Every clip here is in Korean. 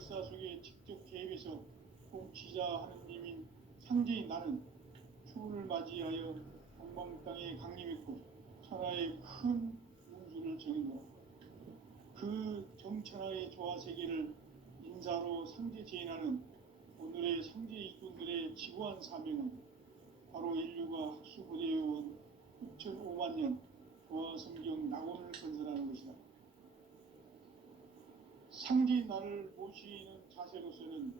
역사 속에 직접 개입해서 통치자 하느님인 상제인 나는 추운을 맞이하여 동방 땅에 강림했고 천하의 큰 운수를 정했노라. 그 정천하의 조화 세계를 인사로 상제 제인하는 오늘의 상제 일꾼들의 지구한 사명은 바로 인류가 학수고대해온 6,500만 년 조화 성경 낙원을 건설하는 것이다. 상제인 나를 모시는 자세로서는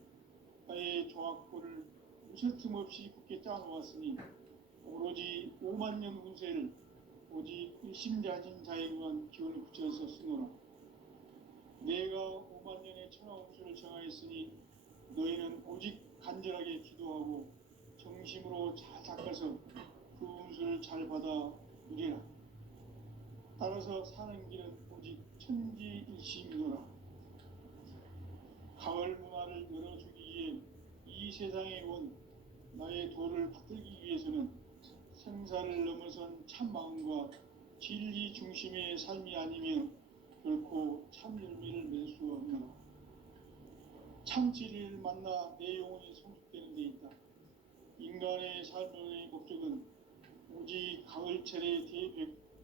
나의 조화골을 무쇠 틈 없이 굳게 짜놓았으니 오로지 5만 년 운세를 오직 일심자진 자에게만 기원을 붙여서 쓰노라. 내가 5만 년의 천하 운수를 정하였으니 너희는 오직 간절하게 기도하고 정심으로 잘 닦아서 그 운수를 잘 받아 누리라. 따라서 사는 길은 오직 천지일심이노라. 가을 문화를 열어주기 위해 이 세상에 온 나의 도를 받들기 위해서는 생사를 넘어선 참 마음과 진리 중심의 삶이 아니면 결코 참 열매를 맺을 수 없노라. 참 진리를 만나 내 영혼이 성숙되는 데 있다. 인간의 삶의 목적은 오직 가을철의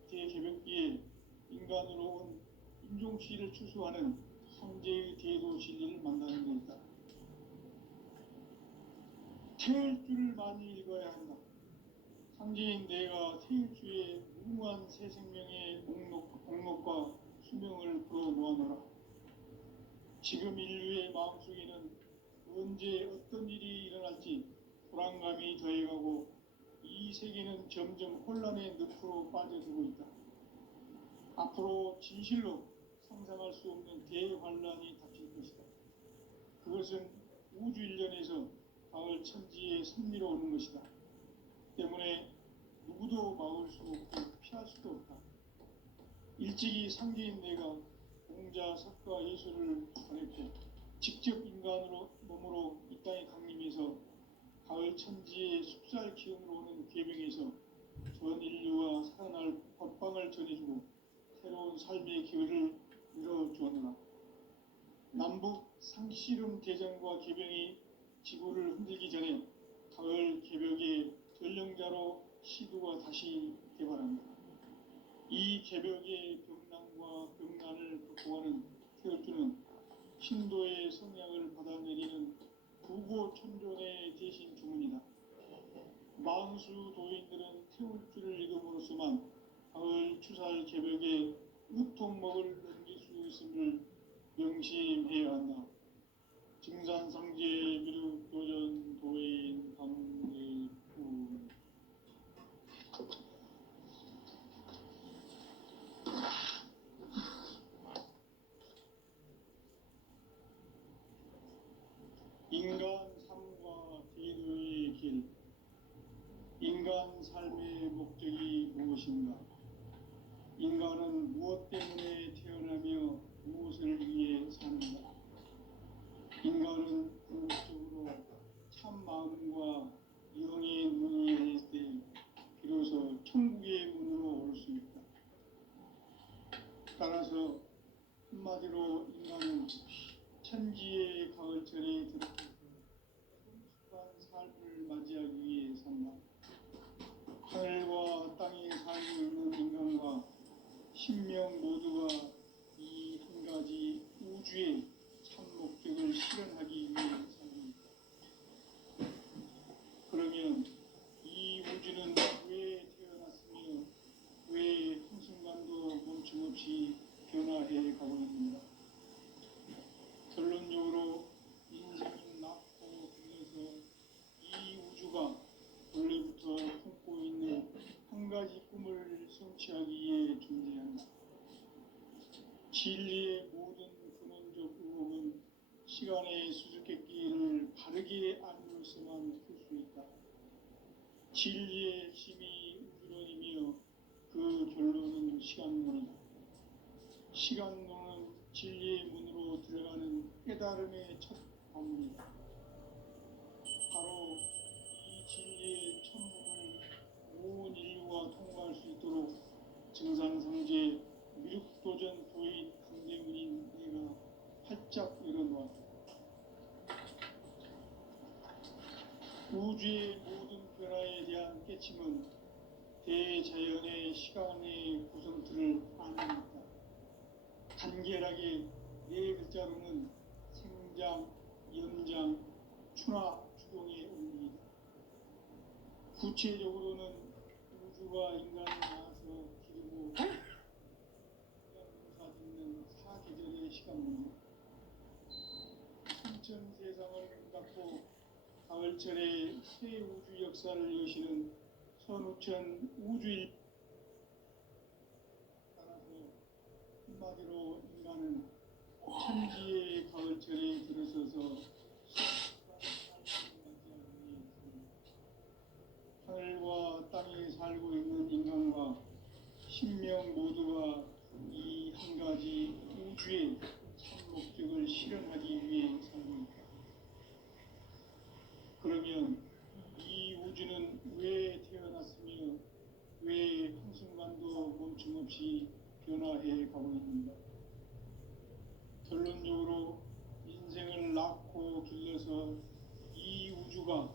대개벽기에 인간으로 온 임종시를 추수하는 상제의 대도 진리를 만나는 데 있다. 태일주를 많이 읽어야 한다. 상제인 내가 태일주의 무궁한 새 생명의 목록과 수명을 풀어놓아노라. 지금 인류의 마음속에는 언제 어떤 일이 일어날지 불안감이 더해가고 이 세계는 점점 혼란의 늪으로 빠져들고 있다. 앞으로 진실로 상상할 수 없는 대환란이 닥칠 것이다. 그것은 우주 일련에서 가을 천지의 섭리로 오는 것이다. 때문에 누구도 막을 수 없고 피할 수도 없다. 일찍이 상제인 내가 공자, 석가, 예술을 보냈고 직접 인간으로 몸으로 이 땅에 강림해서 가을 천지의 숲살 기운으로 오는 계명에서 전 인류와 살아날 법방을 전해주고 새로운 삶의 기회를 열어주었노라. 남북 상씨름 대전과 개병이 지구를 흔들기 전에 가을 개벽의 전령자로 시두가 다시 개발합니다. 이 개벽의 병난과 병난을 극복하는 태울주는 신도의 성향을 받아내리는 구고천존의 대신 주문이다. 만수 도인들은 태울주를 읽음으로써만 가을 추살 개벽에 으통먹을 넘길 수 있음을 명심해야 한다. 증산상제 미륵도전 도인 강대구. 인간 삶과 대도의 길. 인간 삶의 목적이 무엇인가? 인간은 무엇 때문에 태어나며 무엇을 위해 사는가? 인간은 궁극적으로 참 마음과 영의 눈이 열릴 때 비로소 천국의 문으로 올 수 있다. 따라서 한마디로 인간은 천지의 가을철에 들어가서 성숙한 삶을 맞이하기 위해 산다. 하늘과 땅에 살고 있는 인간과 신명 모두가 이 한 가지 우주의 참 목적을 실현하기 위해 살고 있다. 그러면 이 우주는 왜 태어났으며 왜 한순간도 멈춤없이 변화해 가고 있는가? 결론적으로 인생은 낳고 길러서 이 우주가 원래부터 품고 있는 한 가지 꿈을 성취하기 위해 존재한다. 진리의 모든 근원적 의혹은 시간의 수수께끼를 바르게 알므로서만 풀 수 있다. 진리의 힘이 우주론이며 그 결론은 시간론이다. 시간론은 진리의 문으로 들어가는 깨달음의 첫 방문이다. 바로 이 진리의 천문을 온 인류가 통과할 수 있도록 증산상제 미륵도전 도인 강대문인 내가 활짝 열어놓았다. 우주의 모든 변화에 대한 깨침은 대자연의 시간의 구성틀을 아닙니다. 간결하게 네 글자로는 생장, 연장, 추나 추동의 원리이다. 구체적으로는 우주가 인간을 낳아서 기르고 농사짓는 사계절의 시간입니다. 천천 세상을 닫고 가을철에 새 우주 역사를 여시는 선우천 우주일 따라서 한마디로 인간은 천지의 가을철에 들어서서 하늘과 땅에 살고 있는 인간과 신명 모두가 이 한 가지 우주의 참 목적을 실현하기 위해 삽니다. 그러면 이 우주는 왜 태어났으며 왜 한순간도 멈춤없이 변화해 가고 있는가? 결론적으로 인생을 낳고 길러서 이 우주가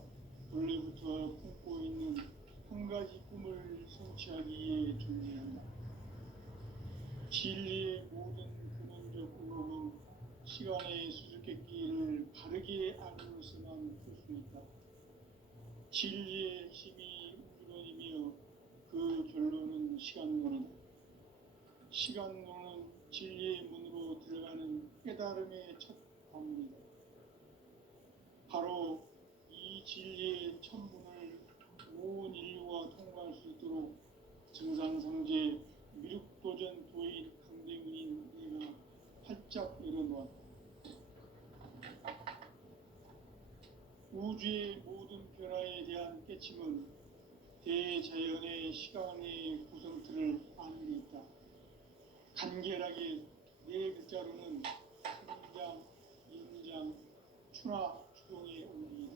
원래부터 품고 있는 한 가지 꿈을 성취하기 위해 존재한다. 진리의 모든 근원적 의혹은 시간의 수수께끼를 바르게 알고서만 풀 수 있다. 진리의 힘이 우주론이며 그 결론은 시간론이다. 시간론은 진리의 문으로 들어가는 깨달음의 첫 관문이다. 바로 이 진리의 첫 문을 온 인류가 통과할 수 있도록 정상상제 미륵도전 도인 강대문인 내가 활짝 열어놓았다. 우주의 모든 변화에 대한 깨침은 대자연의 시간의 구성틀을 아는 데 있다. 간결하게 네 글자로는 생장, 연장, 추나 추동의 원리이다.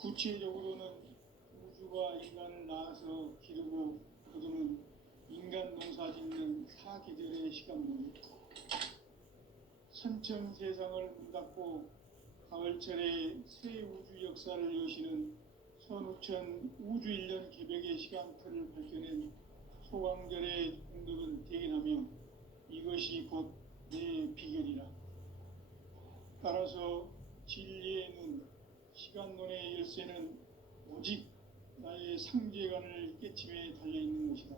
구체적으로는 우주가 인간을 낳아서 기르고 거두는 인간 농사짓는 사계절의 시간입니다. 선천 세상을 문 닫고 가을철에 새 우주 역사를 여시는 선우천 우주 1년 개벽의 시간틀을 밝혀낸 소강절의 공덕은 대견하며 이것이 곧 내 비결이라. 따라서 진리의 눈, 시간론의 열쇠는 오직 나의 상제관을 깨침에 달려있는 것이다.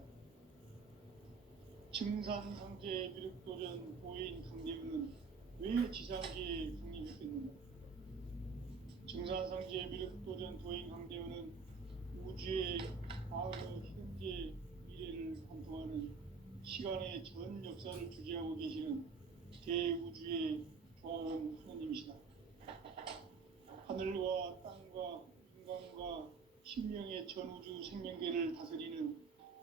증산상제 미륵도전 도인 강대문은 왜 지상계에 강림했겠는가? 증산상제 미륵도전 도인 강대문은 우주의 과거, 현재, 미래를 관통하는 시간의 전 역사를 주재하고 계시는 대우주의 조화원 하느님이시다. 하늘과 땅과 인간과 신명의 전우주 생명계를 다스리는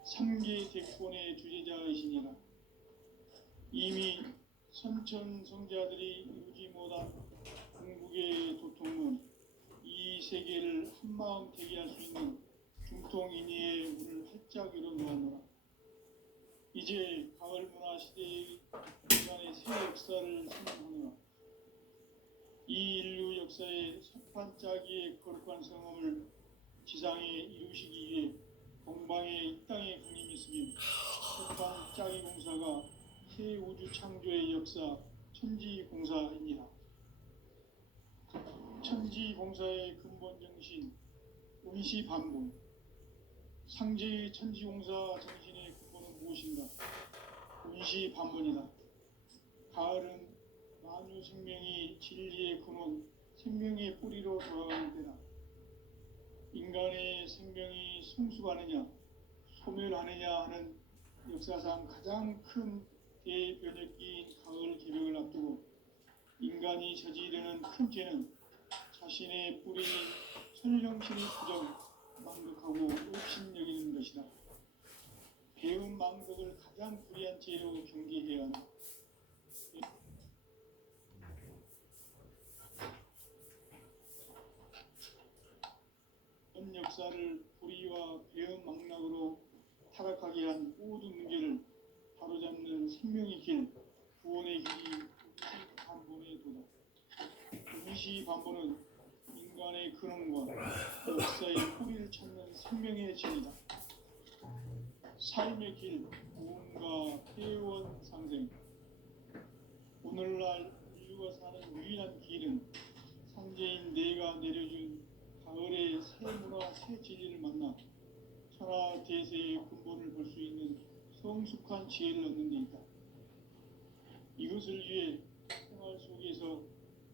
삼계 대권의 주제자이시니라. 이미 선천 성자들이 이루지 못한 궁극의 도통은 이 세계를 한마음 되게 할 수 있는 중통인의의 문을 활짝 열어놓았노라. 이제 가을 문화 시대의 인간의 새 역사를 선언하노라. 이 인류 역사의 석판 짜기의 거룩한 성험을 지상에 이루시기 위해 동방의 이 땅에 강림했으며 석판 짜기 공사가 새 우주 창조의 역사 천지공사입니다. 천지공사의 근본 정신 운시반복. 상제의 천지공사 정신의 근본은 무엇인가? 운시반복이다. 가을은 만유 생명이 진리의 근원, 생명의 뿌리로 돌아가는 때다. 인간의 생명이 성숙하느냐, 소멸하느냐 하는 역사상 가장 큰 대변혁기인 가을 개벽을 앞두고 인간이 저지르는 큰 죄는 자신의 뿌리인 천령신의 부정, 망극하고 의심여기는 것이다. 배운 망극을 가장 불의한 죄로 경계해야 한다. 전 역사를 불의와 배은 망락으로 타락하게 한 모든 문제를 바로잡는 생명의 길, 구원의 길이 운시반본의 도다. 운시반본은 인간 인간의 근원과 역사의 뿌리를 찾는 생명의 진이다. 삶의 길, 무언가 회원 상생. 오늘날 인류가 사는 유일한 길은 상제인 내가 내려준 가을의 새 문화, 새 진리를 만나 천하 대세의 근본을 볼 수 있는 성숙한 지혜를 얻는 데 있다. 이것을 위해 생활 속에서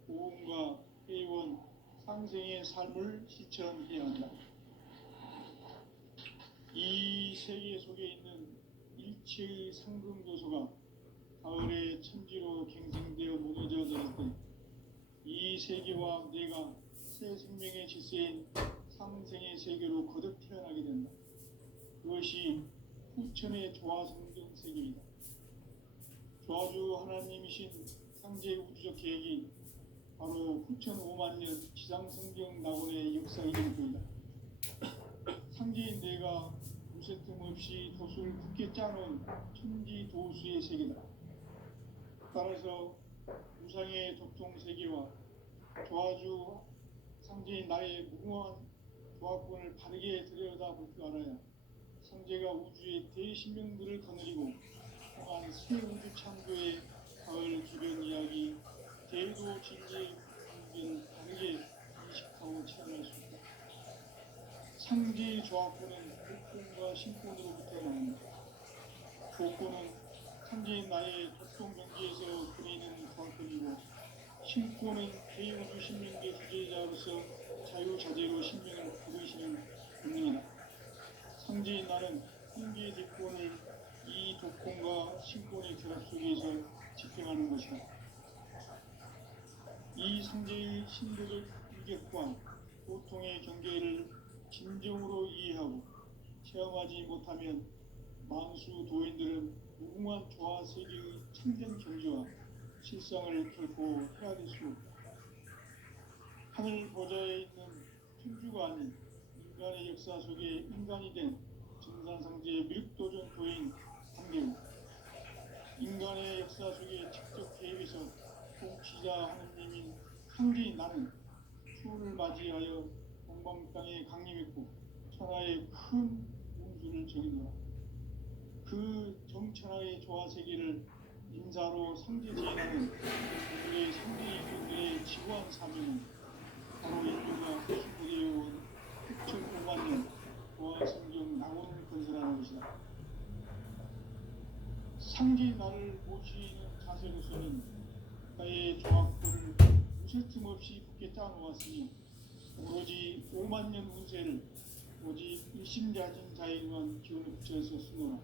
보험과 회원, 상생의 삶을 실천해야 한다. 이 세계 속에 있는 일체의 상금도서가 가을의 천지로 갱생되어 무너져 내릴 때 이 세계와 내가 새 생명의 질서인 상생의 세계로 거듭 태어나게 된다. 그것이 후천의 조화성경 세계이다. 조화주 하나님이신 상제 우주적 계획이 바로 후천 5만 년 지상성경 낙원의 역사이길 보이다. 상제인 내가 무쇠 틈 없이 도수를 굳게 짜놓은 천지 도수의 세계다. 따라서 우상의 독종 세계와 조화주 상제인 나의 무궁한 조화권을 바르게 들여다볼 줄 알아야 상제가 우주의 대신명들을 거느리고 통한 새 우주 창조의 가을 기변 이야기, 대도 진리의 분계를 바르게 인식하고 체험할 수 있다. 상제의 조화권은 복권과 신권으로부터 나온다. 복권은 상제인 나의 독종 경지에서 그리는 조화권이고, 신권은 대우주 신명계 주제자로서 자유자재로 신명을 부르시는 본능이다. 상제인 나는 한계의 대권을 이 독권과 신권의 결합 속에서 집행하는 것이다. 이 상제의 신도적 인격과 고통의 경계를 진정으로 이해하고 체험하지 못하면 만수 도인들은 무궁한 조화 세계의 참된 경지와 실상을 결코 헤아릴 수 없다. 하늘 보좌에 있는 천주가 아닌 인간의 역사 속에 인간이 된 정산상제의 밀도전 도인 상대우, 인간의 역사 속에 직접 개입해서 통치자 하느님인 상제인 나는 추운을 맞이하여 동방 땅에 강림했고 천하의 큰 운수를 정의노라. 그 정천하의 조화세계를 인사로 상제지혜하는 오늘의 상제이분들의 지구한 사명은 바로 인류가 수고되어온 흑천 5만 년 조화성경 낙원을 건설하는 것이다. 상제의 나를 모시는 자세로서는 나의 조화권을 무쇠틈 없이 굳게 짜놓았으니 오로지 5만 년 운세를 오직 일심자진 자에만 기운을 붙여서 쓰노라.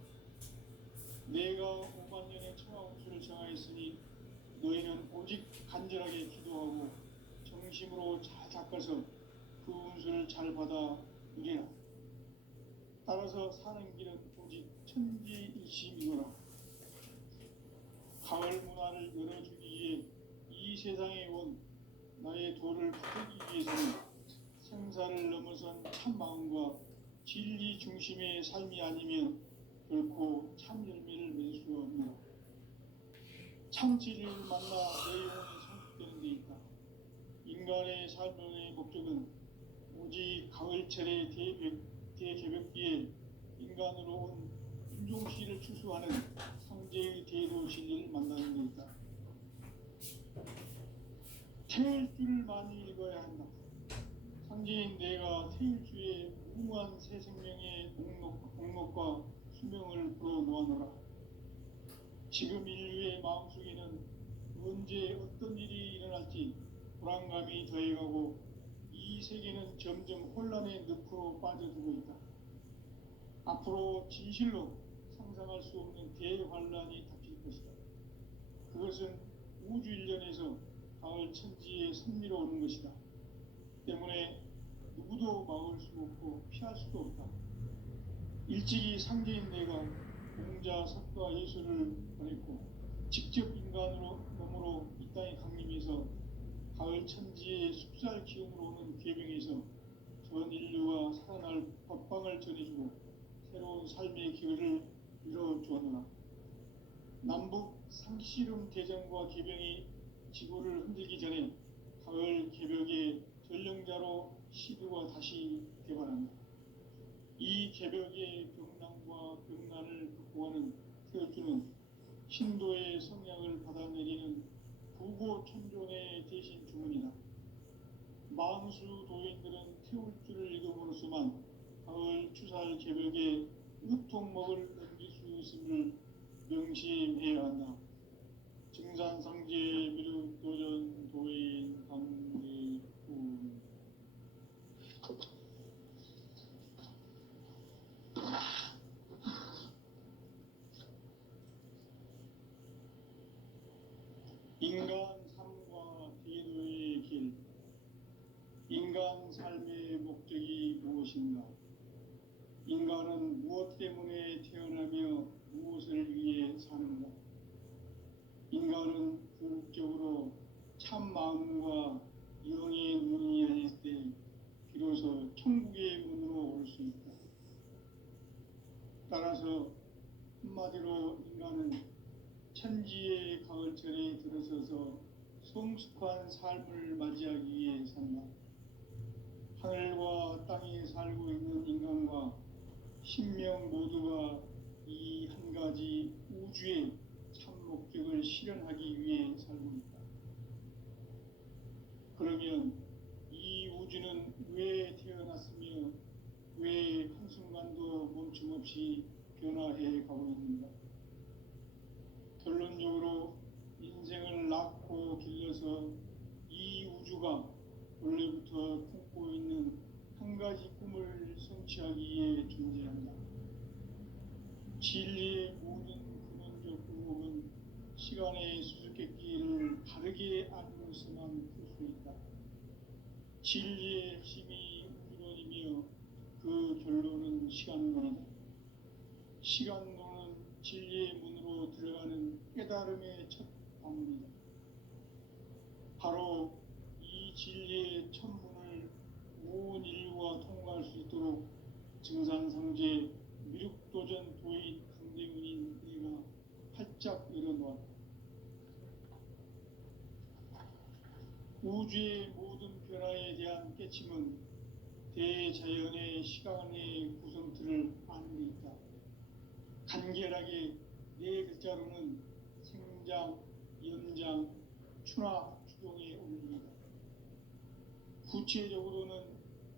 내가 5만 년의 천하 운수를 정하였으니 너희는 오직 간절하게 기도하고 정심으로 잘 닦아서 그 운수를 잘 받아 누리라. 따라서 사는 길은 오직 천지일심이노라. 가을 문화를 열어주기 위해 이 세상에 온 나의 도를 붙들기 위해서는 생사를 넘어선 참 마음과 진리 중심의 삶이 아니면 결코 참 열매를 맺을 수 없노라. 참 진리를 만나 내 영혼이 성숙되는 데 있다. 인간의 삶의 목적은 오직 가을철의 대개벽기에 인간으로 온 인종시를 추수하는 상제의 대도 진리를 만나는 데 있다. 태일주를 많이 읽어야 한다. 상제인 내가 태일주의 무궁한 새 생명의 목록과 수명을 불어놓아노라. 지금 인류의 마음속에는 언제 어떤 일이 일어날지 불안감이 더해가고 이 세계는 점점 혼란의 늪으로 빠져들고 있다. 앞으로 진실로 상상할 수 없는 대환란이 닥칠 것이다. 그것은 우주 일련에서 가을 천지에 선미로 오는 것이다. 때문에 누구도 막을 수 없고 피할 수도 없다. 일찍이 상제인 내가 공자, 석가, 예수를 보냈고 직접 인간으로 몸으로 이 땅에 강림해서 가을 천지의 숲살 기운으로 오는 괴병에서 전 인류가 살아날 법방을 전해주고 새로운 삶의 기회를 이뤄주었노라. 남북 상씨름 대전과 개병이 지구를 흔들기 전에 가을 개벽의 전령자로 시대가 다시 되반합니다. 이 개벽의 병난과 병난을 극복하는 태어주는 신도의 성량을 받아내리는 부고천존의 대신 주문이다. 만수 도인들은 태울주를 읽음으로써만 가을 추살 개벽에 으통먹을 넘길 수 있음을 명심해야 한다. 증산상제 미륵도전 도인 강대구. 인간 삶과 대도의 길. 인간 삶의 목적이 무엇인가? 인간은 무엇 때문에 태어나며 무엇을 위해 사는가? 인간은 궁극적으로 참 마음과 영의 눈이 열릴 때 비로소 천국의 문으로 올 수 있다. 따라서 한마디로 인간은 천지의 가을철에 들어서서 성숙한 삶을 맞이하기 위해 산다. 하늘과 땅에 살고 있는 인간과 신명 모두가 이 한 가지 우주의 참 목적을 실현하기 위해 살고 있다. 그러면 이 우주는 왜 태어났으며 왜 한순간도 멈춤없이 변화해 가고 있는가? 결론적으로 인생을 낳고 길러서 이 우주가 원래부터 품고 있는 한 가지 꿈을 성취하기 위해 존재한다. 진리의 모든 근원적 의혹은 시간의 수수께끼를 바르게 알므로서만 풀 수 있다. 진리의 핵심이 우주론이며 그 결론은 시간론이다. 시간론은 진리의 문으로 들어가는 깨달음의 첫 방문이다. 바로 이 진리의 첫 문을 온 인류가 통과할 수 있도록 증산상제 미륵도전 도인 강대문인 내가 활짝 열어놓았다. 우주의 모든 변화에 대한 깨침은 대자연의 시간의 구성틀을 아는 데 있다. 간결하게 네 글자로는 생장, 연장, 추나 추동의 원리이다. 구체적으로는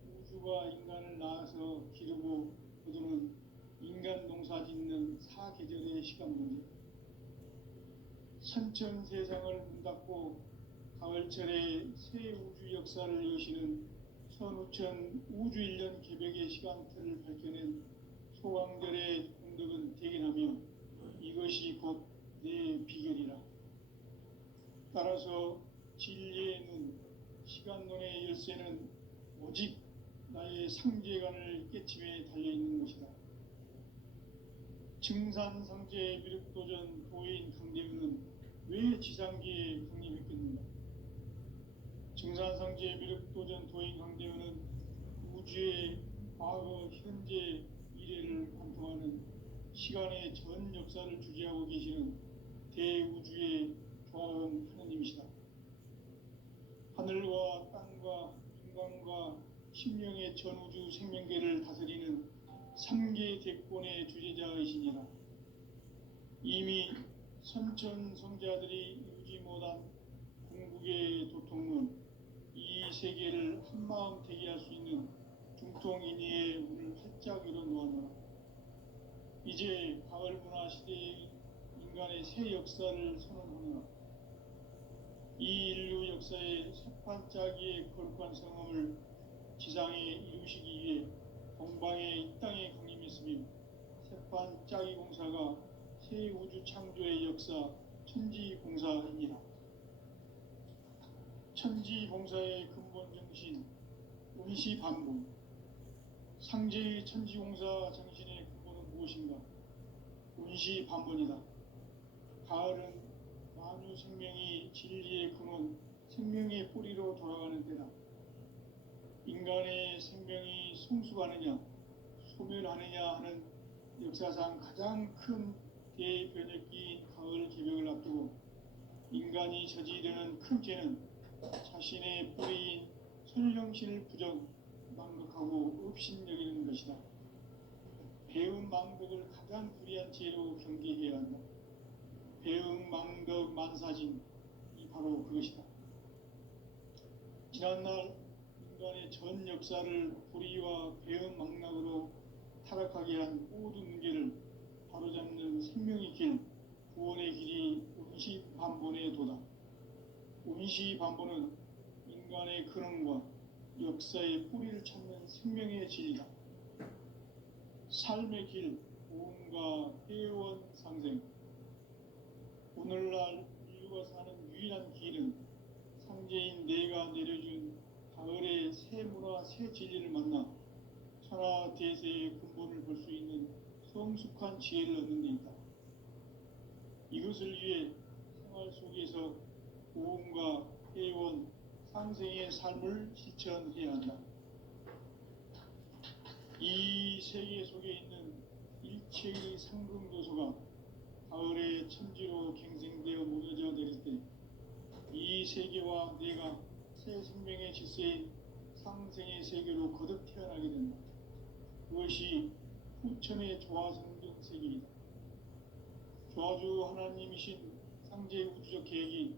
우주가 인간을 낳아서 기르고 거두는 인간 농사 짓는 사계절의 시간 문제. 선천 세상을 문 닫고 가을철에 새 우주 역사를 여시는 선우천 우주 1년 개벽의 시간틀을 밝혀낸 소강절의 공덕은 대견하며 이것이 곧 내 비결이라. 따라서 진리의 눈, 시간론의 열쇠는 오직 나의 상제관을 깨침에 달려있는 것이다. 증산상제 미륵도전 도인 강대우는 왜 지상계에 강림했겠는가? 증산상제 미륵도전 도인 강대우는 우주의 과거, 현재, 미래를 관통하는 시간의 전 역사를 주재하고 계시는 대우주의 조화원 하느님이시다. 하늘과 땅과 인간과 신명의 전우주 생명계를 다스리는 3계 대권의 주재자이시니라. 이미 선천성자들이 이루지 못한 궁극의 도통문, 이 세계를 한마음 되게 할 수 있는 중통인의의 문을 활짝 열어놓았노라. 이제 가을 문화 시대의 인간의 새 역사를 선언하노라. 이 인류 역사의 새판짜기의 거룩한 성험을 지상에 이루시기 위해 동방의 이 땅에 강림했으며 새판짜기 공사가 새 우주 창조의 역사 천지공사이니라. 천지공사의 근본 정신 운시반복. 상제의 천지공사 정신의 근본은 무엇인가? 운시반복이다. 가을은 만유 생명이 진리의 근원, 생명의 뿌리로 돌아가는 때다. 인간의 생명이 성숙하느냐, 소멸하느냐 하는 역사상 가장 큰 대변혁기인 가을 개벽을 앞두고 인간이 저지르는 큰 죄는 자신의 뿌리인 설령신을 부정, 망극하고 업신여기는 것이다. 배음 망덕을 가장 불의한 죄로 경계해야 한다. 배음 망덕 만사진이 바로 그것이다. 지난날 인간의 전 역사를 불의와 배음 망락으로 타락하게 한 모든 문제를 바로잡는 생명의 길, 구원의 길이 운시반본의 도다. 운시반본은 인간의 근원과 역사의 뿌리를 찾는 생명의 진리다. 삶의 길, 구원과 회원 상생. 오늘날 인류가 사는 유일한 길은 상제인 내가 내려준 가을의 새 문화, 새 진리를 만나 천하 대세의 근본을 볼 수 있는 성숙한 지혜를 얻는 데 있다. 이것을 위해 생활 속에서 구원과 회원, 상생의 삶을 실천해야 한다. 이 세계 속에 있는 일체의 상승도소가 가을의 천지로 갱생되어 무너져 내릴 때 이 세계와 내가 새 생명의 질서인 상생의 세계로 거듭 태어나게 된다. 그것이 후천의 조화성경 세계이다. 조화주 하나님이신 상제 우주적 계획이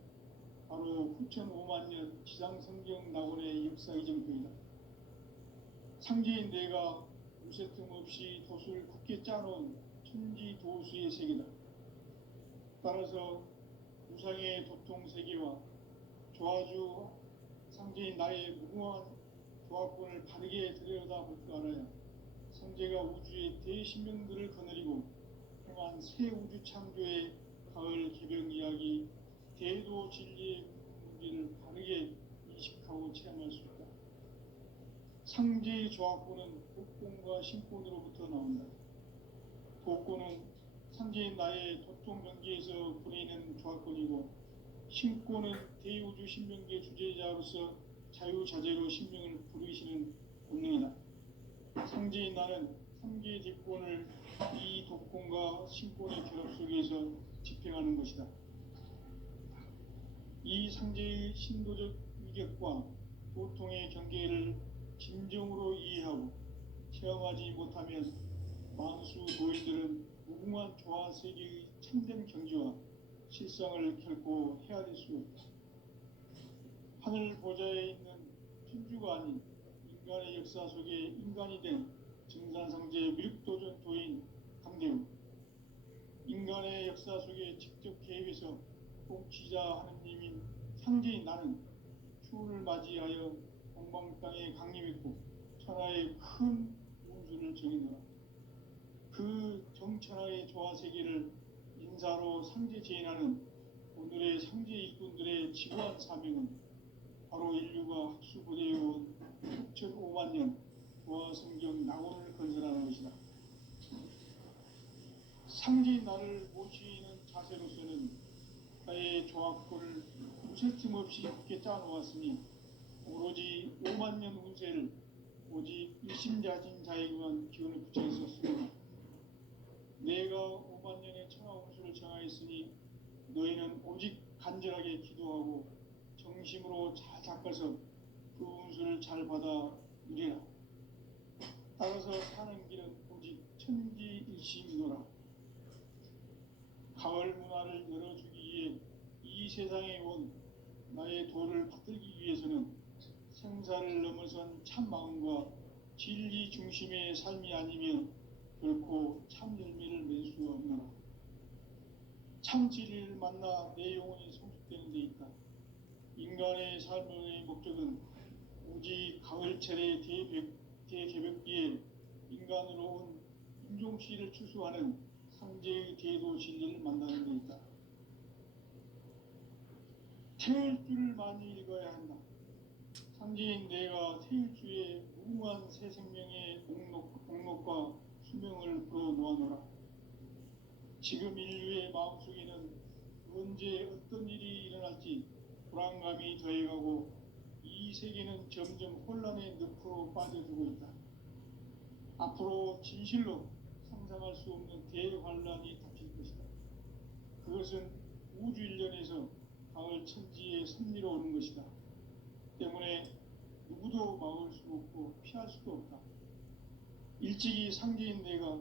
바로 후천 5만년 지상성경 낙원의 역사 이정표이다. 상제인 내가 무쇠 틈 없이 도수를 굳게 짜놓은 천지 도수의 세계다. 따라서 우상의 도통 세계와 조화주 상제인 나의 무궁한 조화권을 바르게 들여다볼 줄 알아야 상제가 우주의 대신명들을 거느리고 행한 새 우주 창조의 가을 개벽 이야기, 대도 진리의 문제를 바르게 인식하고 체험할 수 있다. 상제의 조화권은 독권과 신권으로부터 나온다. 독권은 상제인 나의 도통 경계에서 부리는 조화권이고, 신권은 대우주 신명계 주제자로서 자유자재로 신명을 부르시는 본능이다. 상제인 나는 삼계의 뒷권을 이 독권과 신권의 결합 속에서 집행하는 것이다. 이 상제의 신도적 위격과 도통의 경계를 진정으로 이해하고 체험하지 못하면 만수 도인들은 무궁한 조화 세계의 참된 경지와 실상을 결코 헤아릴 수 없다. 하늘 보좌에 있는 천주가 아닌 인간의 역사 속에 인간이 된 증산상제 미륵도전 도인 강대우, 인간의 역사 속에 직접 개입해서 통치자 하느님인 상제인 나는 추운을 맞이하여 동방 땅에 강림했고 천하의 큰 운수를 정해노라. 그 정천하의 조화세계를 인사로 상제 제인하는 오늘의 상제 일꾼들의 지구한 사명은 바로 인류가 학수고대해온 6,5만 년 조화성경 낙원을 건설하는 것이다. 상제인 나를 모시는 자세로서는 나의 조화권을 무쇠 틈 없이 굳게 짜놓았으니 오로지 5만 년 운세를 오직 일심자진 자에게만 기운을 붙여 있었으므로 내가 5만 년의 천하 운수를 정하였으니 너희는 오직 간절하게 기도하고 정심으로 잘 닦아서 그 운수를 잘 받아 누리라. 따라서 사는 길은 오직 천지일심이노라. 가을 문화를 열어주기 위해 이 세상에 온 나의 도를 받들기 위해서는 생사를 넘어선 참 마음과 진리 중심의 삶이 아니면 결코 참 열매를 맺을 수 없노라. 참 진리를 만나 내 영혼이 성숙되는 데 있다. 인간의 삶의 목적은 오직 가을철의 대개벽기에 인간으로 온 인종씨를 추수하는 상제의 대도 진리를 만나는 데 있다. 태을 줄을 많이 읽어야 한다. 상제인 내가 태일주의 무궁한 새 생명의 목록과 수명을 풀어놓아노라. 지금 인류의 마음속에는 언제 어떤 일이 일어날지 불안감이 더해가고 이 세계는 점점 혼란의 늪으로 빠져들고 있다. 앞으로 진실로 상상할 수 없는 대환란이 닥칠 것이다. 그것은 우주 일련에서 가을 천지의 섭리로 오는 것이다. 때문에 누구도 막을 수 없고 피할 수도 없다. 일찍이 상제인 내가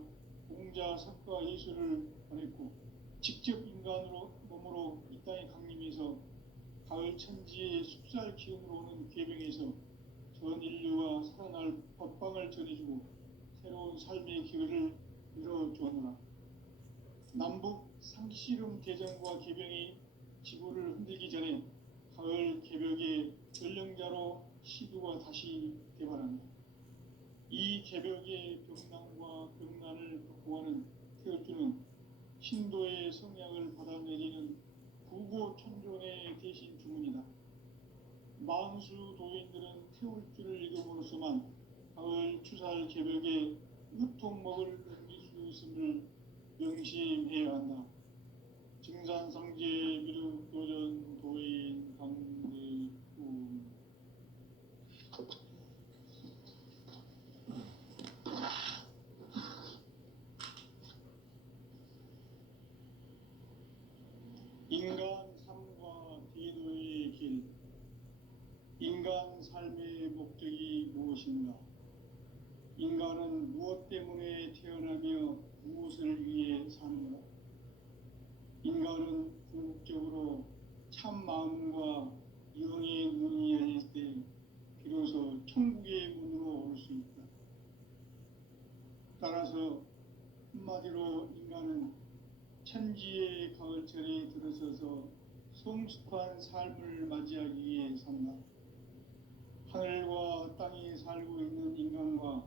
공자, 석가, 예수를 보냈고 직접 인간으로 몸으로 이 땅에 강림해서 가을 천지의 숲살 기운으로 오는 계명에서 전 인류가 살아날 법방을 전해주고 새로운 삶의 기회를 열어주었노라. 남북 상씨름 대전과 계병이 지구를 흔들기 전에 가을 개벽의 전령자로 시두가 다시 개발한다. 이 개벽의 병난과 병난을 극복하는 태울주는 신도의 성향을 받아내리는 구고천존의 대신 주문이다. 만수 도인들은 태울주를 읽음으로써만 가을 추살 개벽에 으통먹을 넘길 수 있음을 명심해야 한다. 증산상제 미륵도전 도인 강대우. 인간 삶과 대도의 길. 인간 삶의 목적이 무엇인가? 인간은 무엇 때문에 태어나며 무엇을 위해 사는가? 인간은 궁극적으로 참 마음과 영의 눈이 열릴 때 비로소 천국의 문으로 올 수 있다. 따라서 한마디로 인간은 천지의 가을철에 들어서서 성숙한 삶을 맞이하기 위해 산다. 하늘과 땅에 살고 있는 인간과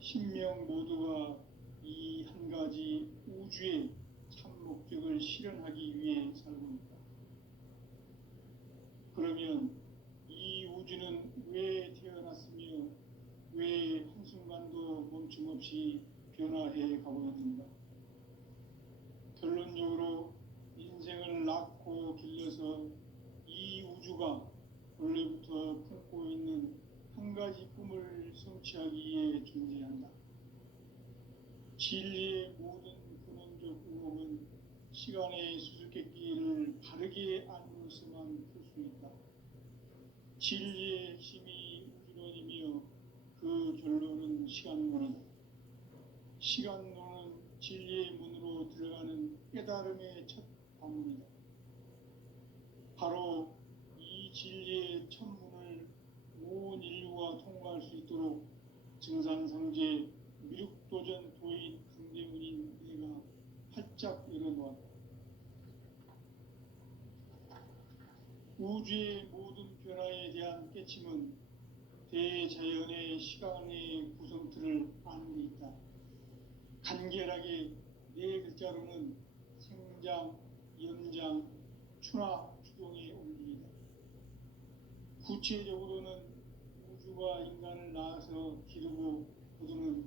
신명 모두가 이 한 가지 우주의 참 목적을 실현하기 위해 살고 있다. 그러면 이 우주는 왜 태어났으며 왜 한순간도 멈춤 없이 변화해 가고 있는가? 결론적으로 인생을 낳고 길러서 이 우주가 원래부터 품고 있는 한 가지 꿈을 성취하기 위해 존재한다. 진리의 모든 근원적 의혹은 시간의 수수께끼를 바르게 알고서만 풀 수 있다. 진리의 핵심이 우주론이며 그 결론은 시간론이다. 시간론은 진리의 문으로 들어가는 깨달음의 첫 관문이다. 바로 이 진리의 첫 문을 온 인류가 통과할 수 있도록 증산상제 미륵도전 도인 강대문인 내가 활짝 열어놓았다. 우주의 모든 변화에 대한 깨침은 대자연의 시간의 구성틀을 아는 데 있다. 간결하게 네 글자로는 생장, 연장, 추나 추동의 원리이다. 구체적으로는 우주가 인간을 낳아서 기르고 거두는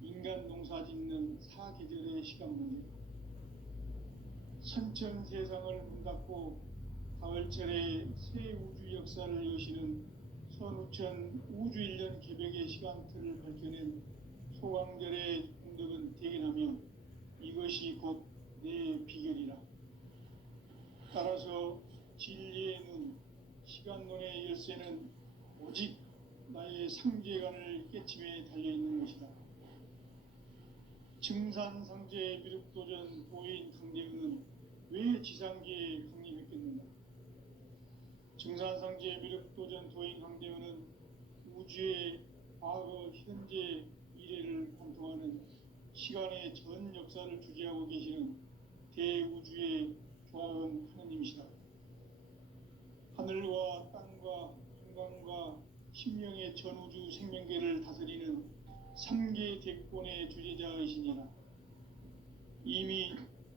인간 농사 짓는 사계절의 시간 문제. 선천 세상을 문닫고 가을철에 새 우주 역사를 여시는 선우천 우주 1년 개벽의 시간틀을 밝혀낸 소강절의 공덕은 대견하며 이것이 곧 내 비결이라. 따라서 진리의 눈, 시간론의 열쇠는 오직 나의 상제관을 깨침에 달려있는 것이다. 증산상제 미륵도전 도인 강대우는 왜 지상계에 강림했겠는가? 증산상제 미륵도전 도인 강대우는 우주의 과거, 현재, 미래를 관통하는 시간의 전 역사를 주재하고 계시는 대우주의 조화원 하느님이시다. 하늘과 땅과 한강과 신명의 전우주 생명계를 다스리는 3계 대권의 주재자이시니라. 이미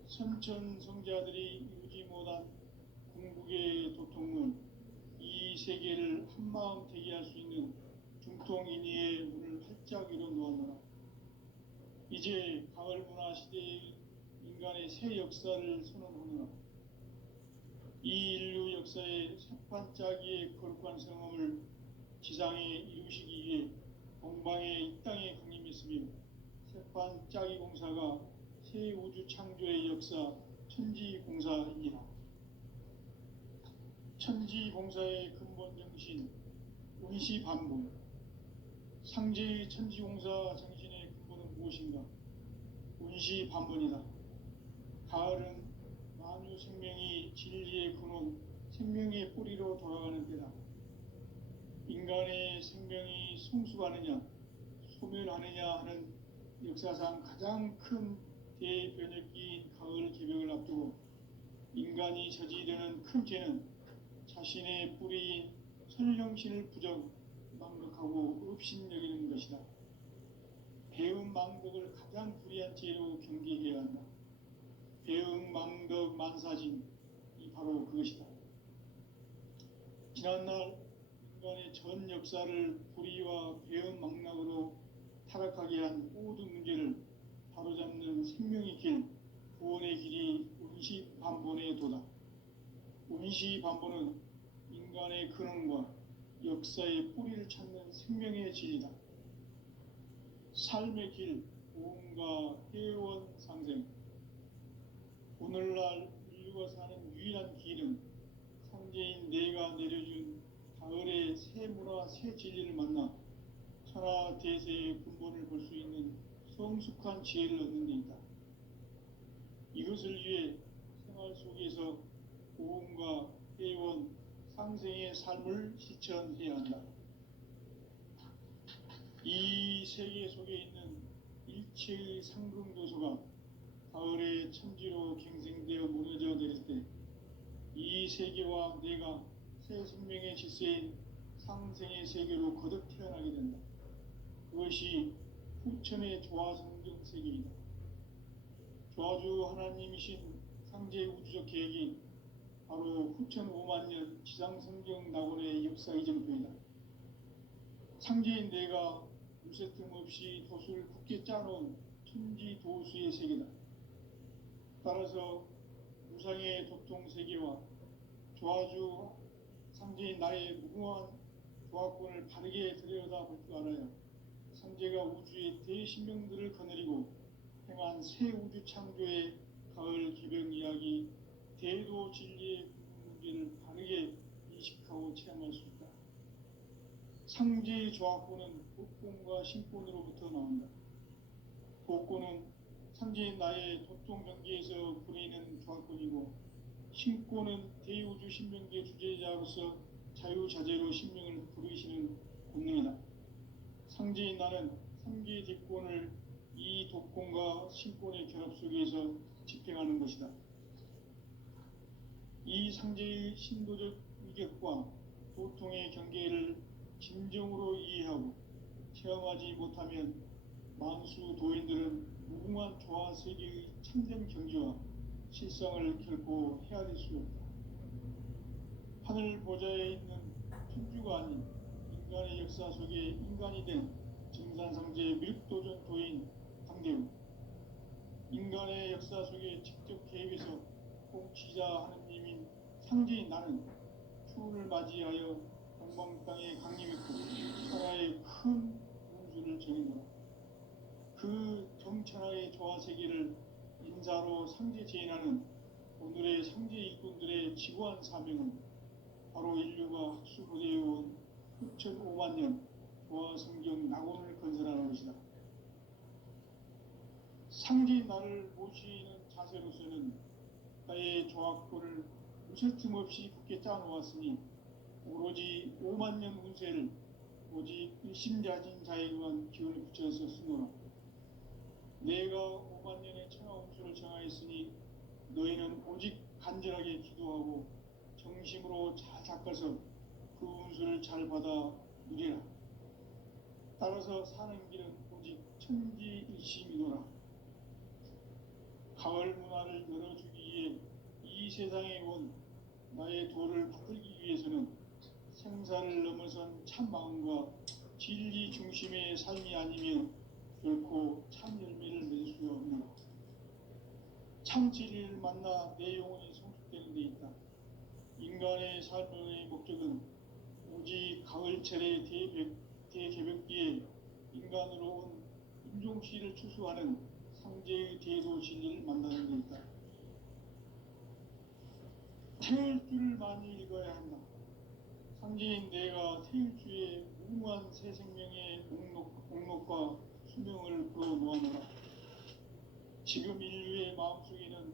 선천성자들이 이루지 못한 궁극의 도통문, 이 세계를 한마음 되게 할 수 있는 중통인의의 문을 활짝 열어놓았노라. 이제 가을 문화 시대의 인간의 새 역사를 선언하노라. 이 인류 역사의 새판짜기의 거룩한 성험을 지상에 이루시기 위해 동방에 이 땅에 강림했으며 새판짜기 공사가 새 우주 창조의 역사 천지공사이니라. 천지공사의 근본 정신, 운시반본. 상제의 천지공사 정신의 근본은 무엇인가? 운시반본이다. 가을은 만유 생명이 진리의 근원, 생명의 뿌리로 돌아가는 때다. 인간의 생명이 성숙하느냐, 소멸하느냐 하는 역사상 가장 큰 대변혁기인 가을 개벽을 앞두고 인간이 저지르는 큰 죄는 자신의 뿌리인 선령신을 부정, 망각하고 업신여기는 것이다. 배은망덕을 가장 불의한 죄로 경계해야 한다. 배은망덕 만사진이 바로 그것이다. 지난날 인간의 전 역사를 불의와 배은망락으로 타락하게 한 모든 문제를 바로잡는 생명의 길, 구원의 길이 운시반본의 도다. 운시반본은 인간의 근원과 역사의 뿌리를 찾는 생명의 진리다. 삶의 길, 보험과 회원 상생. 오늘날 인류가 사는 유일한 길은 상제인 내가 내려준 가을의 새 문화, 새 진리를 만나 천하 대세의 근본을 볼 수 있는 성숙한 지혜를 얻는 데 있다. 이것을 위해 생활 속에서 보험과 회원, 상생의 삶을 실천해야 한다. 이 세계 속에 있는 일체의 상승도소가 가을의 천지로 갱생되어 무너져 내릴 때 이 세계와 내가 새 생명의 질서인 상생의 세계로 거듭 태어나게 된다. 그것이 후천의 조화성경 세계이다. 조화주 하나님이신 상제 우주적 계획이 바로 후천 5만 년 지상성경 낙원의 역사 이정표이다. 상제인 내가 무쇠 틈 없이 도수를 굳게 짜놓은 천지 도수의 세계다. 따라서 무상의 도통 세계와 조화주 상제인 나의 무궁한 조화권을 바르게 들여다볼 줄 알아야 상제가 우주의 대신명들을 거느리고 행한 새 우주 창조의 가을 개벽 이야기, 대도 진리의 문제를 바르게 인식하고 체험할 수 있다. 상제의 조화권은 복권과 신권으로부터 나온다. 복권은 상제인 나의 도통 경계에서 부리는 조화권이고, 신권은 대우주 신명계 주제자로서 자유자재로 신명을 부르시는 권능이다. 상제인 나는 3개의 뒷권을 이 독권과 신권의 결합 속에서 집행하는 것이다. 이 상제의 신도적 위격과 도통의 경계를 진정으로 이해하고 체험하지 못하면 만수 도인들은 무궁한 조화 세계의 참된 경지와 실상을 결코 헤아릴 수 없다. 하늘 보좌에 있는 천주가 아닌 인간의 역사 속에 인간이 된 정산상제의 밀도전 도인 강대우, 인간의 역사 속에 직접 개입해서 통치자 하느님인 상제인 나는 추운을 맞이하여 동방 땅에 강림했고 천하의 큰 운수를 전인노라. 그 정천하의 조화 세계를 인사로 상제 제인하는 오늘의 상제 일꾼들의 지구한 사명은 바로 인류가 학수고대해온 후천 5만 년 조화 성경 낙원을 건설하는 것이다. 상제인 나를 모시는 자세로서는 나의 조화권을 무쇠 틈 없이 굳게 짜놓았으니 오로지 5만 년 운세를 오직 일심자진 자에게만 기운을 붙여서 쓰노라. 내가 5만 년의 천하 운수를 정하였으니 너희는 오직 간절하게 기도하고 정심으로 잘 닦아서 그 운수를 잘 받아 누리라. 따라서 사는 길은 오직 천지일심이노라. 가을 문화를 열어주기 위해 이 세상에 온 나의 도를 붙들기 위해서는 생사를 넘어선 참 마음과 진리 중심의 삶이 아니면 결코 참 열매를 낼 수 없노라. 참 진리를 만나 내 영혼이 성숙되는 데 있다. 인간의 삶의 목적은 오직 가을철의 대개벽기에 인간으로 온 인종씨를 추수하는 상제의 대도 진리를 만나는 데 있다. 태을 줄을 많이 읽어야 한다. 상제인 내가 태일주의 무궁한 새 생명의 목록과 수명을 불어놓아노라. 지금 인류의 마음속에는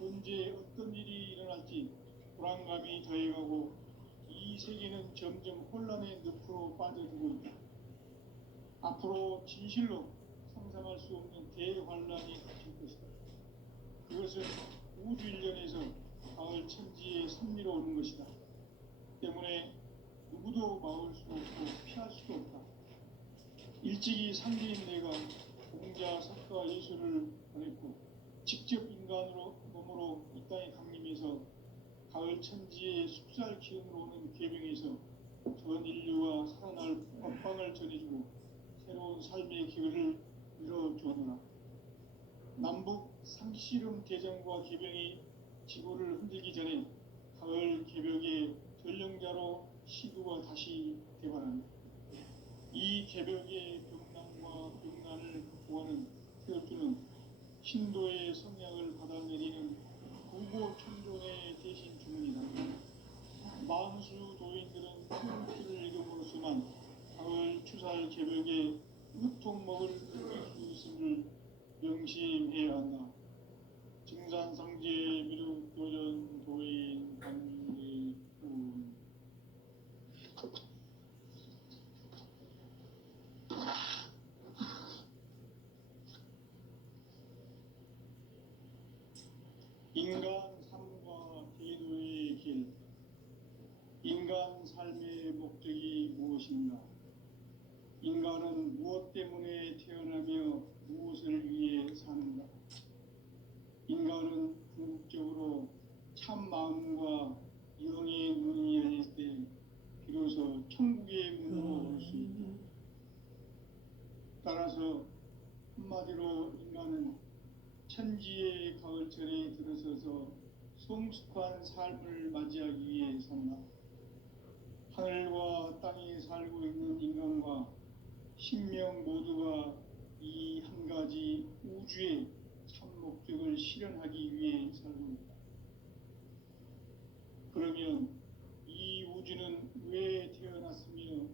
언제 어떤 일이 일어날지 불안감이 더해가고 이 세계는 점점 혼란의 늪으로 빠져들고 있다. 앞으로 진실로 상상할 수 없는 대환란이 닥칠 것이다. 그것은 우주 일련에서 가을 천지의 섭리로 오는 것이다. 때문에 누구도 막을 수 없고 피할 수도 없다. 일찍이 상제인 내가 공자, 석가, 예수를 보냈고 직접 인간으로 몸으로 이 땅에 강림해서 가을 천지의 숲살 기운으로 오는 계명에서 전 인류와 살아날 법방을 전해주고 새로운 삶의 기회를 열어주었노라. 남북 상씨름 대전과 계병이 지구를 흔들기 전에 가을 개벽의 전령자로 시두가 다시 대발한다. 이 개벽의 병난과 병난을 극복하는 태엽주는 신도의 성량을 받아내리는 구고천종의 대신 주문이다. 만수 도인들은 태엽주를 읽음으로써만 가을 추살 개벽의 으통먹을 이길 수 있음을 명심해야 한다. 증산상제 미륵도전 도인 관계군 인간 삶과 계도의 길. 인간 삶의 목적이 무엇인가? 인간은 무엇 때문에 태어나며 무엇을 위해 사는가? 인간은 궁극적으로 참 마음과 영의 눈이 열릴 때 비로소 천국의 문으로 올 수 있다. 따라서 한마디로 인간은 천지의 가을철에 들어서서 성숙한 삶을 맞이하기 위해 산다. 하늘과 땅에 살고 있는 인간과 신명 모두가 이 한 가지 우주의 참 목적을 실현하기 위해 살고 있다. 그러면 이 우주는 왜 태어났으며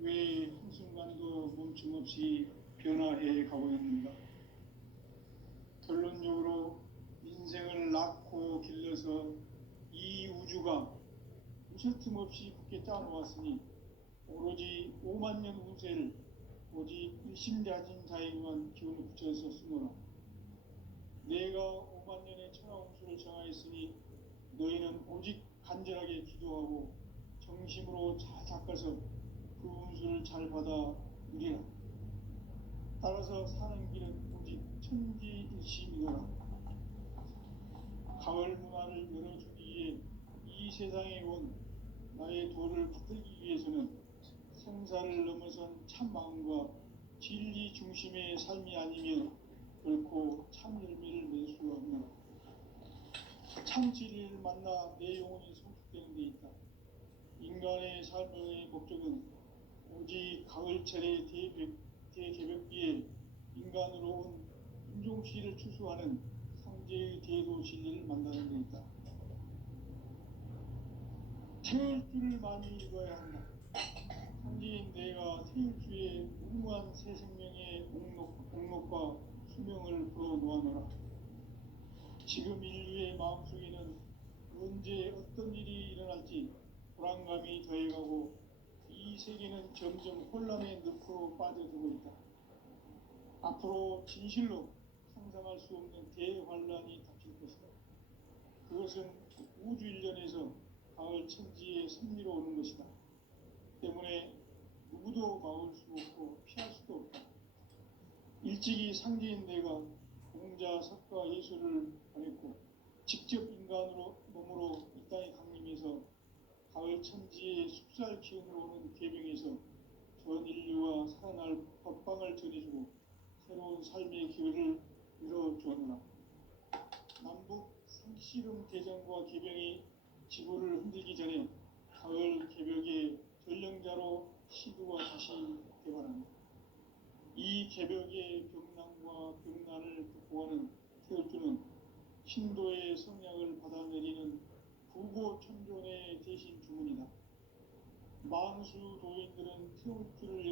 왜 한순간도 멈춤없이 변화해 가고 있는가? 결론적으로 인생을 낳고 길러서 이 우주가 무쇠틈 없이 굳게 짜놓았으니 오로지 5만 년 운세를 오직 일심자진 자에게만 기운을 붙여서 쓰노라. 내가 5만 년의 천하운수를 정하였으니 너희는 오직 간절하게 기도하고 정심으로 잘 닦아서 그 운수를 잘 받아 누리라. 따라서 사는 길은 오직 천지일심이노라. 가을 문화를 열어주기 위해 이 세상에 온 나의 도를 붙들기 위해서는 생사를 넘어선 참 마음과 진리 중심의 삶이 아니면 결코 참 열매를 맺을 수 없는 참 진리를 만나 내 영혼이 성숙되는 데 있다. 인간의 삶의 목적은 오직 가을철의 대개벽기에 인간으로 온 인종시를 추수하는 상제의 대도 진리를 만나는 데 있다. 태일주를 많이 읽어야 한다. 상제인 내가 태일주의 무궁한 새 생명의 목록과 수명을 불어놓아노라. 지금 인류의 마음속에는 언제 어떤 일이 일어날지 불안감이 더해가고 이 세계는 점점 혼란의 늪으로 빠져들고 있다. 앞으로 진실로 상상할 수 없는 대환란이 닥칠 것이다. 그것은 우주 일련에서 가을 천지의 섭리로 오는 것이다. 때문에 누구도 막을 수 없고 피할 수도 없다. 일찍이 상제인 내가 공자, 석가, 예수를 보냈고 직접 인간으로 몸으로 이 땅에 강림해서 가을 천지의 숲살 기운으로 오는 계명에서 전 인류와 살아날 법방을 전해주고 새로운 삶의 기회를 열어주었노라. 남북 상씨름 대전과 계병이 지구를 흔들기 전에 가을 개벽의 전령자로 시두가 다시 대발한다. 이 개벽의 병난과 병난을 극복하는 태엽주는 신도의 성량을 받아내리는 구고천종의 대신 주문이다. 만수 도인들은 테오리트를